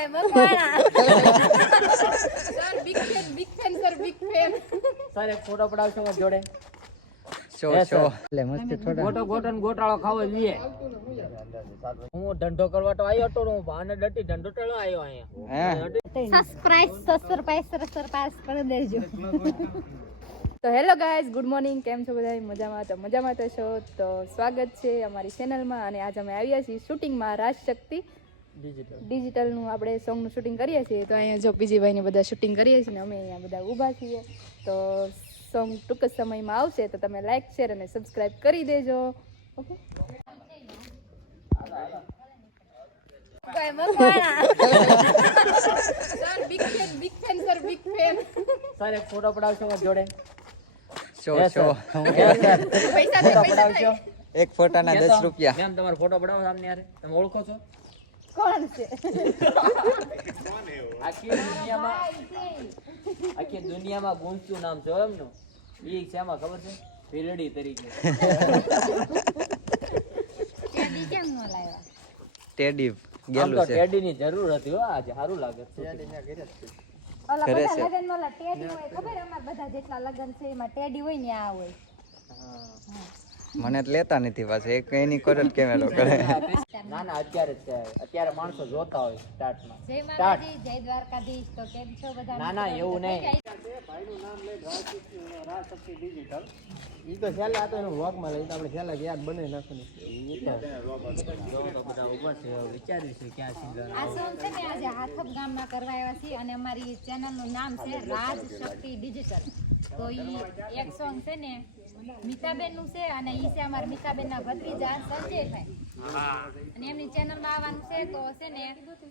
ભાઈ Makwana sir big fan big fan sir big fan sir એક photo પડાવશો મારી જોડે? Show show. એટલે મસ્ત થોડા. ગોટો ગોટો ગોટાળો ખાવો લીએ હું ધંધો કરવા તો આવ્યો તો હું ભાને ડટી ધંધો ટેળો આવ્યો અહીંયા. હે. સબસ્ક્રાઇબ સબસ્ક્રાઇબ કરી દેજો. તો હેલો ગાઈઝ ગુડ મોર્નિંગ. કેમ છો બધા મજામાં? તો મજામાં તો છો? તો સ્વાગત છે અમારી ચેનલમાં અને આજે અમે આવ્યા છીએ શૂટિંગમાં રાજશક્તિ ડિજિટલનું આપણે સોંગનું શૂટિંગ કરીએ છીએ તો અહીંયા જો બીજીભાઈને બધા શૂટિંગ કરીએ છીએ ને અમે અહીંયા બધા ઊભા છીએ. તો સોંગ ટૂંક જ સમયમાં આવશે તો તમે લાઈક શેર અને સબસ્ક્રાઈબ કરી દેજો. ઓકે ફોટો પડાવશો જોડે? એક ફોટાના દસ રૂપિયા. મેમ તમારો ફોટો પડાવો સામને યાર તમે ઓળખો છો? કોણ છે? આખી દુનિયામાં આખી દુનિયામાં ગુંચતું નામ છે એમનું. ઈ છે એમાં ખબર છે? ભીલડી તરીકે. કેમ ન લાવ્યા? ટેડી આમ ગેલું તો ટેડી ની જરૂર હતી હો આજે સારું લાગે છે. ઓલા બધા લગનમાં ટેડી હોય ખબર અમાર બધા જેટલા લગન છે એમાં ટેડી હોય ને આ હોય. હા. મને તો લેતા નથી પાછું. એક એની કરે જ કેમેરો કરે. ના ના અત્યારે જ અત્યારે માણસો જોતા હોય સ્ટાર્ટમાં. જય માતાજી જય દ્વારકાધીશ. તો કેમ છો બધા? ના ના એવું નહીં. ઈ તો છેલ્લે આ તો એનું વ્લોગમાં લઈ તો આપણે છેલ્લે યાદ બનાવી નાખવાનું. તો બધા ઊભા છે હવે વિચાર્યું છે ક્યાં સિંગર આ સોંગ છે ને આજે હાથપ ગામમાં કરવા આવ્યા છીએ અને અમારી ચેનલનું નામ છે રાજશક્તિ ડિજિટલ તો ઈ એક સોંગ છે ને મીતાબેનનું છે અને ઈ છે અમારા મિતાબેન ના ભત્રીજા સંજયભાઈ. અને એમની ચેનલમાં આવવાનું છે તો છે ને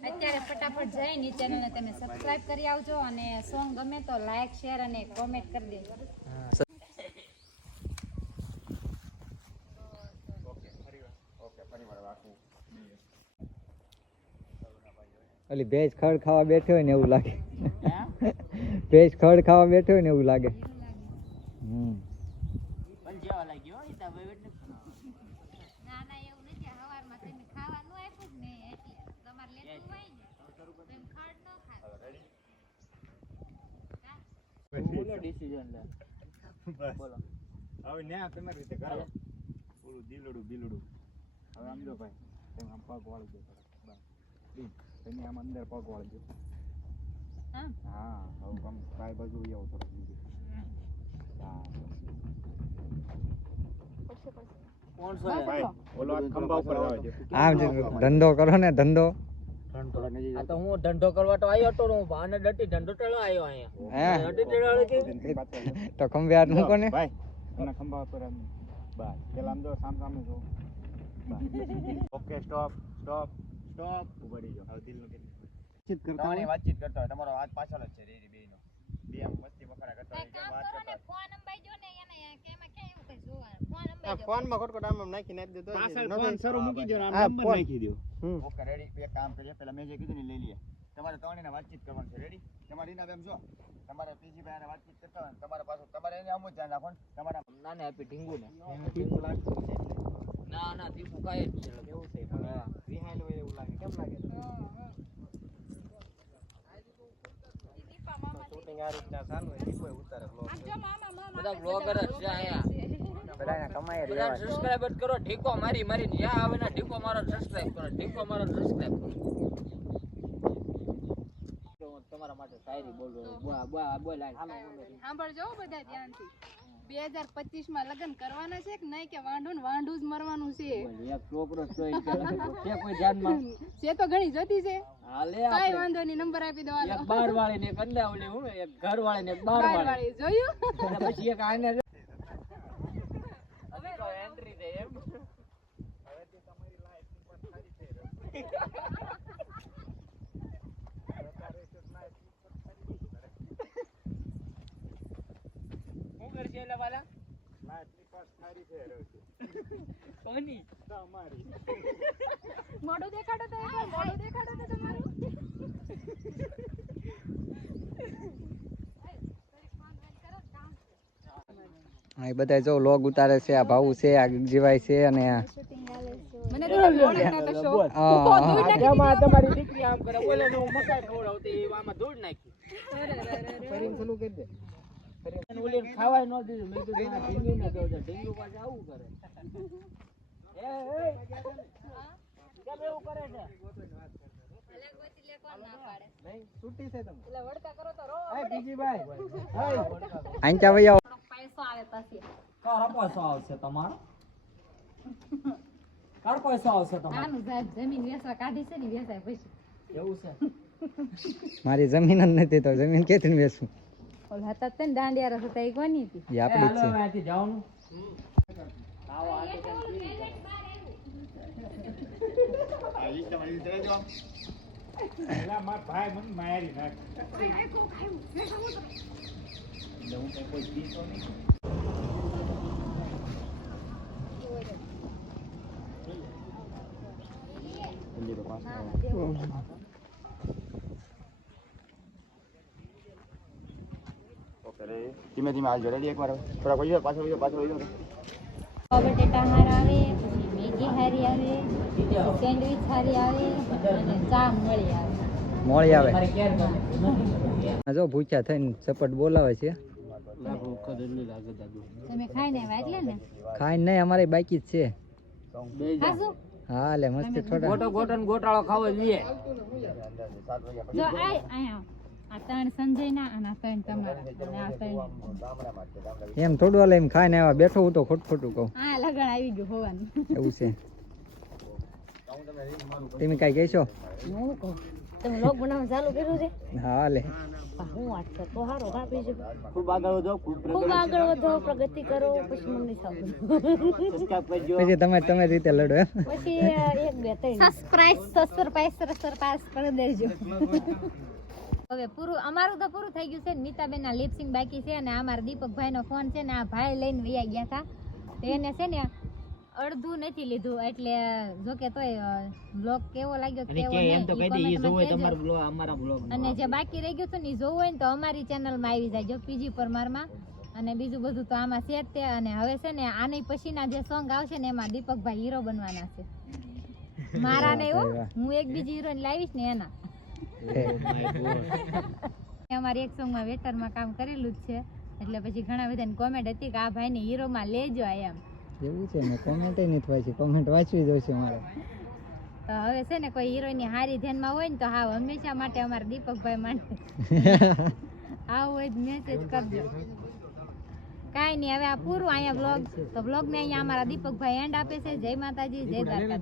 અત્યારે ફટાફટ જઈને ચેનલ ને તમે સબસ્ક્રાઇબ કરી આવજો અને સોંગ ગમે તો લાઈક શેર અને કોમેન્ટ કરી દેજો. ઓલી ભેજ ખડ ખાવા બેઠો હોય ને એવું લાગે. ભેજ ખડ ખાવા બેઠો હોય ને એવું લાગે હમ પણ જેવા લાગ્યો ઈ તો હવે એટલે ના ના એવું નથી હવારમાં તમે ખાવાનું આપ્યું જ ને એટલે તમારે લેતું હોય ને તો એમ ખડ ન ખાય બોલો ડિસિઝન લે. બોલો. હવે ન્યા તમારી રીતે કરો. ઓલું દીલડું બીલડું. હવે આમ જો ભાઈ તમે આમ પગ વાળી દો બસ. તમે આમ અંદર પગ વાળી દો. હા? હા હવે આમ કાંઈ બાજુ આવો બીજું. હા ઓલો ખંભા ઉપર આમ ધંધો કરો ને ધંધો. આ તો હું ધંધો કરવા તો આવ્યો તો હું ભાને ડટી ધંધો ટેળો આવ્યો અહીંયા. હે? ડટી ટેળો કે? તો ખંભે હાથ મૂકો ને. ભાઈ એના ખંભા ઉપર આમ બસ. પેલા આમ જો સામ સામે જો ઓકે સ્ટોપ સ્ટોપ સ્ટોપ. ઉભરી હવે દિલનું વાતચીત કરતા હોય. વાતચીત કરતા હોય. તમારો હાથ પાછળ જ છે રેરી બેયનો. બે આમ મસ્તી બખાડા કરતા હોય વાત કરતા ફોન અંબાઈ જો ને એને કે ક્યાં એવું ફોન ખોટખોટ આમ આમ નાખી નાખી દેતો પાછળ ફોન શરૂ મૂકી દો આમ નંબર. નાખી દો ઓકે રેડી એક કામ કરીએ. પેલા મેં જે કીધું ને લઈ લઈએ. તમારે ત્રણેયને વાતચીત કરવાની છે. રેડી તમારે એના બેમ જો તમારે પીજી ભાઈ વાતચીત કરતા હોય તમારે પાછું તમારે એને અમુક ધ્યાન રાખો તમારા ના ના આપી ઢીંગુ. ને ના ના દીપુ કાંઈ જ છે. કેવું છે? રિહાઈલ હોય એવું લાગે. કેમ લાગે? શૂટિંગ આ રીતના ચાલુ હોય દીપો ઉતારે. બધા બ્લોગર જ છે અહીંયા. બધાને કમાઈ બધા સબસ્ક્રાઇબ કરો ઢીકો મારી મારી જ્યાં આવે ને ઢીકો મારો સબસ્ક્રાઇબ કરો ઢીકો મારો સબસ્ક્રાઇબ કરો. તમારા માટે શાયરી બોલું બોલ બોલ બોલ. સાંભળજો બધા ધ્યાનથી. બે હજાર પચીસમાં લગ્ન કરવાના છે કે નહીં કે વાંઢું ને વાંઢું જ મરવાનું છે? છોકરો છે. તો ઘણી જતી છે. હાલે કઈ વાંધો નહીં નંબર આપી દેવાનો એક બાર વાળી ને એક હું એક ઘર વાળી ને બાર બાર વાળી વાળી જોયું પછી એક આને એન્ટ્રી દે એમ શું કરશે એટલે વાલા કોની? મોઢું દેખાડો તો મોઢું દેખાડો તો તમારું. હા, એ બધા જો લોગ ઉતારે છે આ ભાવું છે આ જીવાય છે અને તમારી દીકરી આમ કરે. બોલે હું મકાઈ ખવડાવતી ઓલી ખાવાય ન દીધું. મેં કીધું આ ને કહું છું ઢીંગલું આવું કરે. એ, એ, કેમ એવું કરે છે? આંચા વહી આવો પૈસો આવે પછી કારો પૈસો આવશે તમારો? કારો પૈસા આવશે તમારે. આનું સાહેબ જમીન વેચવા કાઢી છે ને વેચાય પછી. એવું છે? મારી જમીન જ નથી તો જમીન કેથી વેચું? ઓલ હતા તે ને દાંડિયા રસ હતા એ કોની હતી? એ આપણી હાલો છે. અહીંયાથી જવાનું. આ ઈ તમારી રીતે રહેજો. ઓકે રે ધીમે ધીમે હાલજો રેડી એકવાર થોડા પછી પાછળ વહી જાઓ, પાછળ વહી બટેટા હાર આવે પછી મેગી હારી આવે સેન્ડવિચ હારી આવે અને ચા મળી આવે. મોળી આવે. જો ભૂખ્યા થઈને ચપટ બોલાવે છે. તમે એટલે ને? ખાઈને નહીં અમારે બાકી જ છે. હા લે મસ્તી થોડા ગોટો ગોટો ને ગોટાળો ખાવો જોઈએ. જો આ અહીંયા આ ત્રણ સંજયના અને આ ત્રણ તમારા. આ ત્રણ એમ થોડું એમ ખાઈને આવ્યા બેઠો હું તો ખોટ ખોટું કહું. હા લગણ આવી ગયું હોવાનું. એવું છે. તમે કઈ કહેશો? હું કહું? તમે લોક બનાવવાનું ચાલુ કર્યું છે? હા લે. હું વાત છે તો સારો કાપી છે ખૂબ આગળ વધો ખૂબ ખૂબ આગળ વધો પ્રગતિ કરો પછી મને સાંભળો. પછી તમે તમે રીતે લડો પછી એક બે ત્રણ. સબસ્ક્રાઇબ સબસ્ક્રાઇબ સરપાસ કરી દેજો. હવે પૂરું અમારું તો પૂરું થઈ ગયું છે. નીતાબેન ના લિપસિંગ બાકી છે અને અમારા દીપકભાઈ નો ફોન છે ને આ ભાઈ લઈને વયા ગયા હતા. એને છે ને અડધું નથી લીધું એટલે જો કે તોય બ્લોગ કેવો લાગ્યો કે કેવો નહીં, ઈ comment માં બ્લોગ અમારા બ્લોગ અને જે બાકી રહી ગયું છે ને ઈ જોવું હોય ને તો અમારી ચેનલમાં આવી જાય જો પીજી પરમારમાં અને બીજું બધું તો આમાં છે તે અને હવે છે ને આની પછીના જે સોંગ આવશે ને એમાં દીપકભાઈ હીરો બનવાના છે. મારા ને એવું હું એક બીજી હીરોઈન લાવીશ ને એના. અમારી એક સોંગમાં વેટરમાં કામ કરેલું જ છે એટલે પછી ઘણા બધા કોમેન્ટ હતી કે આ ભાઈને હીરોમાં લેજો એમ. એવું છે ને કોમેન્ટ નથી વાંચી કોમેન્ટ વાંચવી જોઈશે મારે. તો હવે છે ને કોઈ હીરોની હારી ધ્યાનમાં હોય ને તો હા હંમેશા માટે અમારા દીપકભાઈ માટે. આવું હોય મેસેજ કરજો કાંઈ નહીં હવે આ પૂરું અહીંયા બ્લોગ તો બ્લોગને અહીંયા અમારા દીપકભાઈ એન્ડ આપે છે. જય માતાજી જય દ્વારકા